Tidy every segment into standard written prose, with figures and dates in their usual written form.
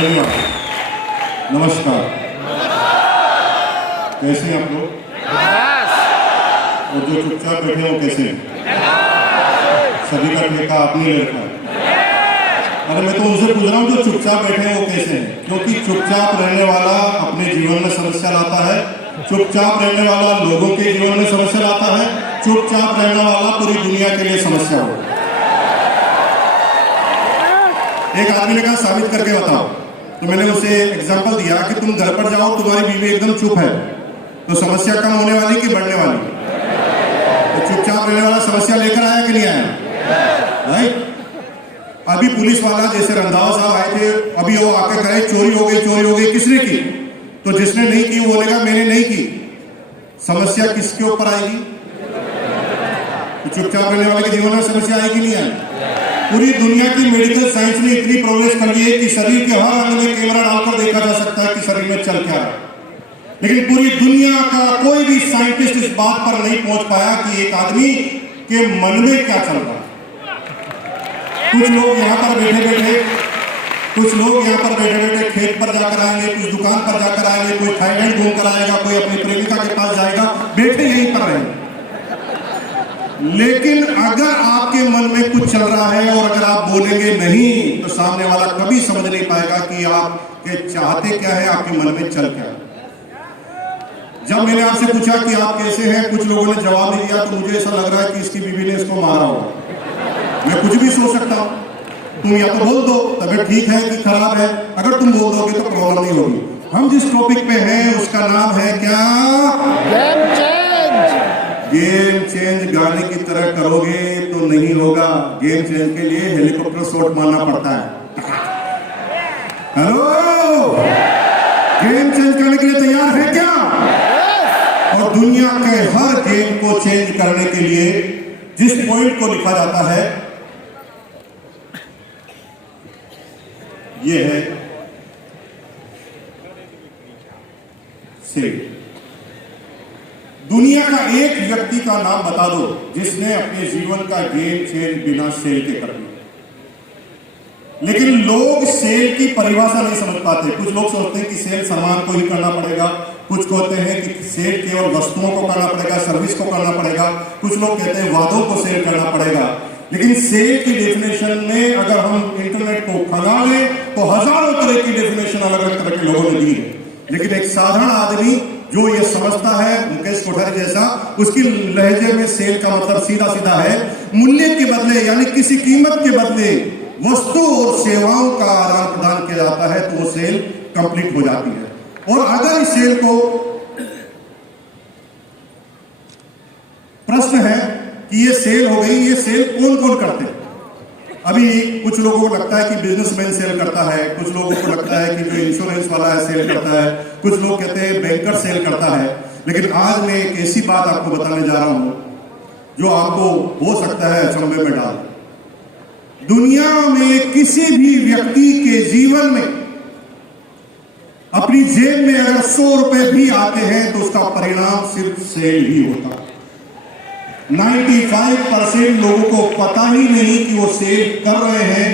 धन्यवाद। नमस्कार, कैसे हैं आप लोग? और जो चुपचाप बैठे हो कैसे हैं? सभी का ठेका आपने ले रखा है। अरे मैं तो उनसे पूछ रहा हूँ जो चुपचाप बैठे हैं वो कैसे हैं, क्योंकि चुपचाप रहने वाला अपने जीवन में समस्या लाता है, चुपचाप रहने वाला लोगों के जीवन में समस्या लाता है, चुपचाप रहने वाला पूरी दुनिया के लिए समस्या हो। एक आदमी ने कहा साबित करके बताओ, तो मैंने उसे एग्जांपल दिया कि तुम घर पर जाओ, तुम्हारी बीवी एकदम चुप है, तो समस्या कम होने वाली कि बढ़ने वाली? तो चुपचाप रहने वाला समस्या लेकर आया कि नहीं आया? राइट? अभी पुलिस वाला जैसे रंधावा साहब आए थे, अभी वो आके कहे चोरी हो गई, किसने की? तो जिसने नहीं की वो बोलेगा मैंने नहीं की। समस्या किसके ऊपर आएगी? तो चुपचाप रहने वाले के जीवन में समस्या आएगी नहीं आएगी? पूरी दुनिया की मेडिकल साइंस ने इतनी प्रोग्रेस कर ली है कि शरीर के हर अंग में कैमरा डालकर देखा जा सकता है कि शरीर में चल क्या है, लेकिन पूरी दुनिया का कोई भी साइंटिस्ट इस बात पर नहीं पहुंच पाया कि एक आदमी के मन में क्या चल रहा है। कुछ लोग यहाँ पर बैठे बैठे खेत पर जाकर आएंगे, कुछ दुकान पर जाकर आएंगे, कोई थाईलैंड घूम कर आएगा, कोई अपनी प्रेमिका के पास जाएगा, बैठे यहीं पर रहेंगे। लेकिन अगर आपके मन में कुछ चल रहा है और अगर आप बोलेंगे नहीं, तो सामने वाला कभी समझ नहीं पाएगा कि आप चाहते क्या है, आपके मन में चल क्या है। जब मैंने आपसे पूछा कि आप कैसे हैं, कुछ लोगों ने जवाब नहीं दिया, तो मुझे ऐसा लग रहा है कि इसकी बीवी ने इसको मारा होगा। मैं कुछ भी सोच सकता हूं। तुम या तो बोल दो तबीयत ठीक है कि खराब है, अगर तुम बोल दोगे तो प्रॉब्लम नहीं होगी। हम जिस टॉपिक पे हैं उसका नाम है क्या? गेम चेंज गाने की तरह करोगे तो नहीं होगा। गेम चेंज के लिए हेलीकॉप्टर शॉट मारना पड़ता है। हेलो, गेम चेंज करने के लिए तैयार है क्या? और दुनिया के हर गेम को चेंज करने के लिए जिस पॉइंट को लिखा जाता है ये है सेल। दुनिया का एक व्यक्ति का नाम बता दो जिसने अपने जीवन का गेम चेंज बिना सेल के कर दिया। लेकिन लोग सेल की परिभाषा नहीं समझ पाते। कुछ लोग सोचते हैं कि सेल सामान को ही करना पड़ेगा, कुछ कहते हैं कि सेल केवल वस्तुओं को करना पड़ेगा, सर्विस को करना पड़ेगा, कुछ लोग कहते हैं वादों को सेल करना पड़ेगा। लेकिन सेल की डेफिनेशन में अगर हम इंटरनेट को खंगाल लें तो हजारों तरह की डेफिनेशन अलग अलग तरह के लोगों ने दी है। लेकिन एक साधारण आदमी जो ये समझता है, मुकेश कोठारी जैसा, उसकी लहजे में सेल का मतलब सीधा सीधा है मूल्य के बदले यानी किसी कीमत के बदले वस्तु और सेवाओं का आदान प्रदान किया जाता है तो वो सेल कंप्लीट हो जाती है। और अगर इस सेल को, प्रश्न है कि ये सेल हो गई, ये सेल कौन कौन करते हैं? अभी कुछ लोगों को लगता है कि बिजनेसमैन सेल करता है, कुछ लोगों को लगता है कि जो इंश्योरेंस वाला है सेल करता है, कुछ लोग कहते हैं बैंकर सेल करता है। लेकिन आज मैं एक ऐसी बात आपको बताने जा रहा हूं जो आपको हो सकता है अचंभे में डाल। दुनिया में किसी भी व्यक्ति के जीवन में अपनी जेब में अगर 100 रुपए भी आते हैं तो उसका परिणाम सिर्फ सेल ही होता है। 95% लोगों को पता ही नहीं कि वो सेल कर रहे हैं।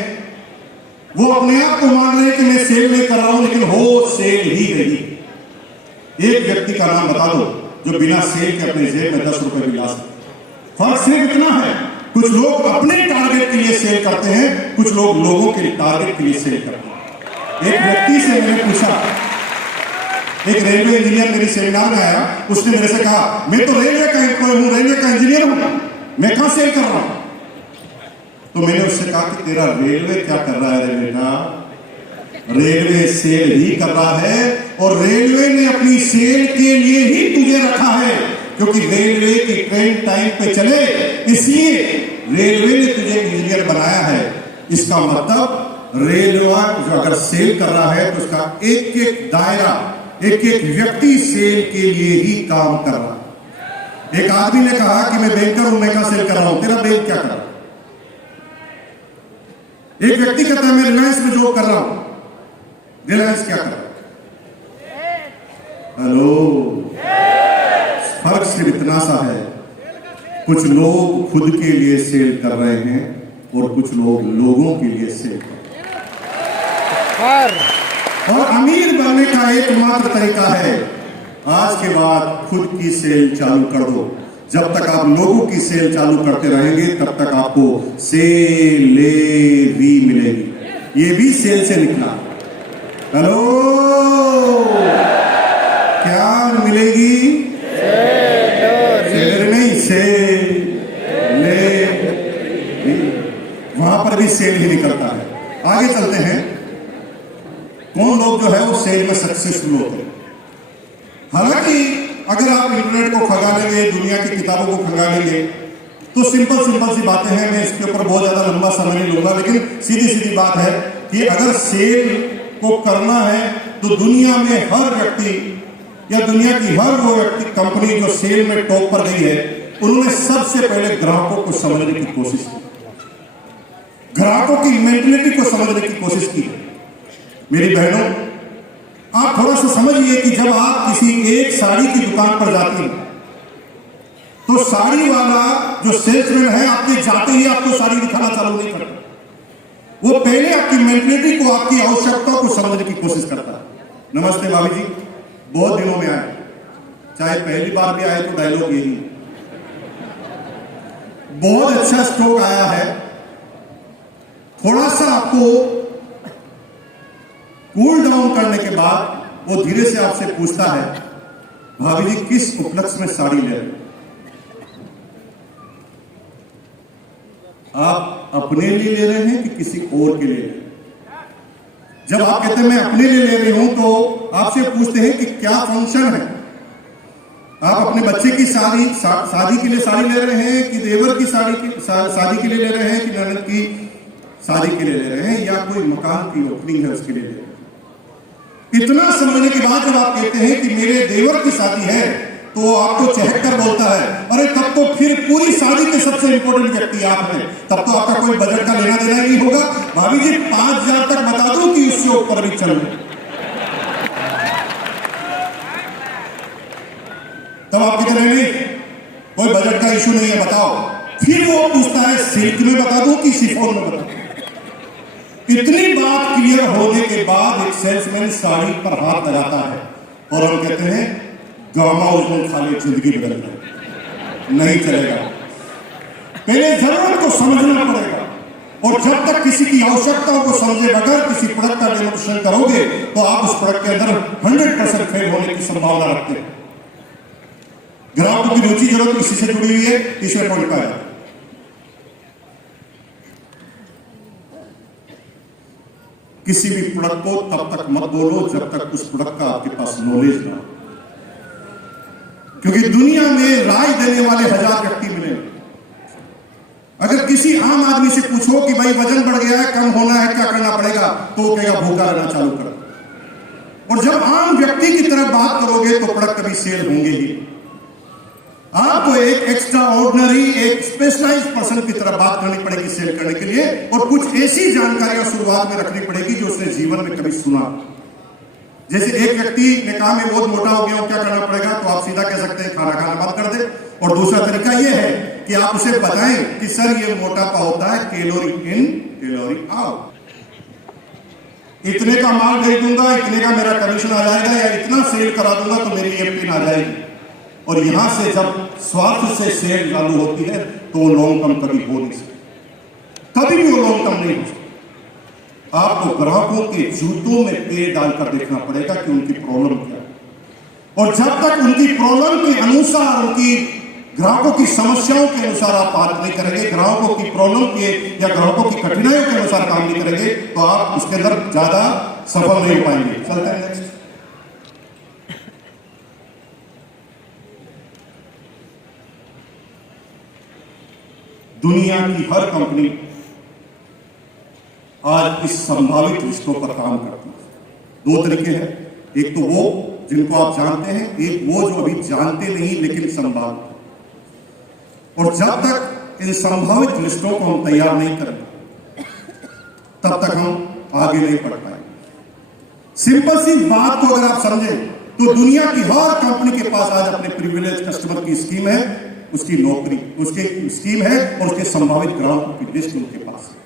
वो अपने आप को मान रहे हैं कि मैं सेल नहीं कर रहा हूं, लेकिन हो सेल ही रही। एक व्यक्ति का नाम बता दो जो बिना सेल के अपने जेब में 10 रुपए भी ला सकते। फर्क सिर्फ इतना है, कुछ लोग अपने टारगेट के लिए सेल करते हैं, कुछ लोग लोगों के टारगेट के लिए सेल करते हैं। एक व्यक्ति से मैंने पूछा, एक रेलवे इंजीनियर मेरे सेमिनार में आया, उसने मेरे से कहा मैं तो रेलवे का एम्प्लॉय हूं, रेलवे का इंजीनियर हूं, मैं कहां सेल कर रहा हूं? तो मैंने उससे कहा कि तेरा रेलवे क्या कर रहा है? बेटा, रेलवे सेल ही कर रहा है और रेलवे ने अपनी सेल के लिए ही तुझे रखा है, क्योंकि रेलवे की ट्रेन टाइम पे चले इसलिए रेलवे ने तुझे इंजीनियर बनाया है। इसका मतलब रेलवे अगर सेल कर रहा है तो उसका एक एक दायरा, एक एक व्यक्ति सेल के लिए ही काम कर रहा है। एक आदमी ने कहा कि मैं बैंकर हूं, मैं क्या सेल कर रहा हूं? तेरा बैंक क्या कर रहा है? एक व्यक्ति कहता है मैं रिलायंस में जॉब कर रहा हूं, रिलायंस क्या कर रहा है? हेलो, फर्क सिर्फ इतना सा है, कुछ लोग खुद के लिए सेल कर रहे हैं और कुछ लोग लोगों के लिए सेल कर रहे हैं। और अमीर बनने का एकमात्र तरीका है, आज के बाद खुद की सेल चालू कर दो। जब तक आप लोगों की सेल चालू करते रहेंगे तब तक आपको सेल भी मिलेगी। ये भी सेल से निकला। हेलो, क्या मिलेगी? सेल नहीं, सेल ले। वहां पर भी सेल ही निकलता है। आगे चलते हैं। कौन लोग जो है वो सेल में सक्सेसफुल होते हैं? हालांकि अगर आप इंटरनेट को खंगालेंगे, दुनिया की किताबों को खंगालेंगे, तो सिंपल सी बातें हैं। मैं इसके ऊपर बहुत ज्यादा लंबा समय नहीं लूंगा, लेकिन सीधी बात है कि अगर सेल को करना है तो दुनिया में हर व्यक्ति या दुनिया की हर वो व्यक्ति कंपनी जो सेल में टॉप पर गई है, उन्होंने सबसे पहले ग्राहकों को समझने की कोशिश की, ग्राहकों की मेंटलिटी को समझने की कोशिश की। मेरी बहनों, आप थोड़ा सा समझिए कि जब आप किसी एक साड़ी की दुकान पर जाते हैं तो साड़ी वाला जो सेल्समैन है आपके जाते ही आपको साड़ी दिखाना चालू नहीं करता। वो पहले आपकी मेंटलिटी को, आपकी आवश्यकताओं को समझने की कोशिश करता है। नमस्ते भाभी जी, बहुत दिनों में आए, चाहे पहली बार भी आए तो डायलॉग यही, बहुत अच्छा स्टॉक आया है। थोड़ा सा आपको कूल डाउन करने के बाद वो धीरे से आपसे पूछता है, भाभी जी किस उपलक्ष्य में साड़ी ले रहे? आप अपने लिए ले रहे हैं कि किसी और के लिए ले रहे हैं? जब आप कहते हैं मैं अपने लिए ले रही हूं तो आपसे पूछते हैं कि क्या फंक्शन है। आप अपने बच्चे की शादी के लिए साड़ी ले रहे हैं कि देवर की शादी के लिए ले रहे हैं कि ननद की शादी के लिए ले रहे हैं या कोई मकान की ओपनिंग है उसके लिए ले रहे हैं? इतना समझने के बाद जब आप कहते हैं कि मेरे देवर की शादी है तो आपको चहक कर बोलता है, अरे तब तो फिर पूरी शादी के सबसे इंपॉर्टेंट व्यक्ति आप हैं, तब तो आपका कोई बजट का लेना देना नहीं होगा। भाभी जी 5,000 तक बता दूं कि उससे ऊपर भी चल रहे, तब आप कहते नहीं कोई बजट का इशू नहीं है, बताओ। फिर वो पूछता है सिल्क में बता दूं कि शिफॉन में बता दूं? इतनी बात क्लियर होने के बाद एक सेल्समैन साड़ी पर हाथ लगाता है और हम कहते हैं गामा उसमें खाली जिंदगी बदल गई, नहीं चलेगा। पहले जरूरत को समझना पड़ेगा, और जब तक किसी की आवश्यकताओं को समझे बगैर किसी प्रोडक्ट का डेमोन्स्ट्रेशन करोगे तो आप उस प्रोडक्ट के अंदर 100% फेल होने की संभावना रखते हैं। ग्राहकों की रुचि जरूरत किसी से जुड़ी हुई है, तीसरे पॉइंट का है किसी भी प्रोडक्ट को तब तक मत बोलो जब तक उस प्रोडक्ट का आपके पास नॉलेज ना हो, क्योंकि दुनिया में राय देने वाले 1000 व्यक्ति मिले। अगर किसी आम आदमी से पूछो कि भाई वजन बढ़ गया है, कम होना है, क्या करना पड़ेगा, तो वो कहेगा भूखा रहना चालू करो। और जब आम व्यक्ति की तरफ बात करोगे तो प्रोडक्ट कभी सेल होंगे ही। आपको एक एक्स्ट्रा ऑर्डिनरी, एक स्पेशलाइज्ड पर्सन की तरफ बात करनी पड़ेगी सेल करने के लिए, और कुछ ऐसी जानकारियां शुरुआत में रखनी पड़ेगी जो उसने जीवन में कभी सुना। जैसे एक व्यक्ति ने कहा मैं बहुत मोटा हो गया हूं, क्या करना पड़ेगा, तो आप सीधा कह सकते हैं खाना खाना बंद कर दे। और दूसरा तरीका यह है कि आप उसे बताएं कि सर ये मोटापा होता है कैलोरी इन कैलोरी आउट, इतने का माल भेज दूंगा, इतने का मेरा कमीशन आ जाएगा, या इतना सेल करा दूंगा तो मेरी ये पिन आ जाएगी। और यहां से जब स्वार्थ से सेल चालू होती है तो वो लॉन्ग टर्म कभी हो नहीं सकती, कभी भी वो लॉन्ग टर्म नहीं हो सकती। आपको ग्राहकों के जूतों में पैर डालकर देखना पड़ेगा कि उनकी प्रॉब्लम क्या है, और जब तक उनकी प्रॉब्लम के अनुसार, उनकी ग्राहकों की समस्याओं के अनुसार आप बात नहीं करेंगे, ग्राहकों की प्रॉब्लम के या ग्राहकों की कठिनाइयों के अनुसार काम नहीं करेंगे, तो आप उसके अंदर ज्यादा सफल नहीं हो पाएंगे। चलते हैं नेक्स्ट। दुनिया की हर कंपनी आज इस संभावित रिश्तों पर काम करती है। 2 तरीके हैं, एक तो वो जिनको आप जानते हैं, एक वो जो अभी जानते नहीं लेकिन संभावित। और जब तक इन संभावित रिश्तों को हम तैयार नहीं करेंगे तब तक हम आगे नहीं बढ़ पाएंगे। सिंपल सी बात को अगर आप समझें तो दुनिया की हर कंपनी के पास आज अपने प्रिविलेज कस्टमर की स्कीम है, उसकी नौकरी, उसकी स्कीम है, और उसके संभावित ग्राहकों की लिस्ट उनके पास है।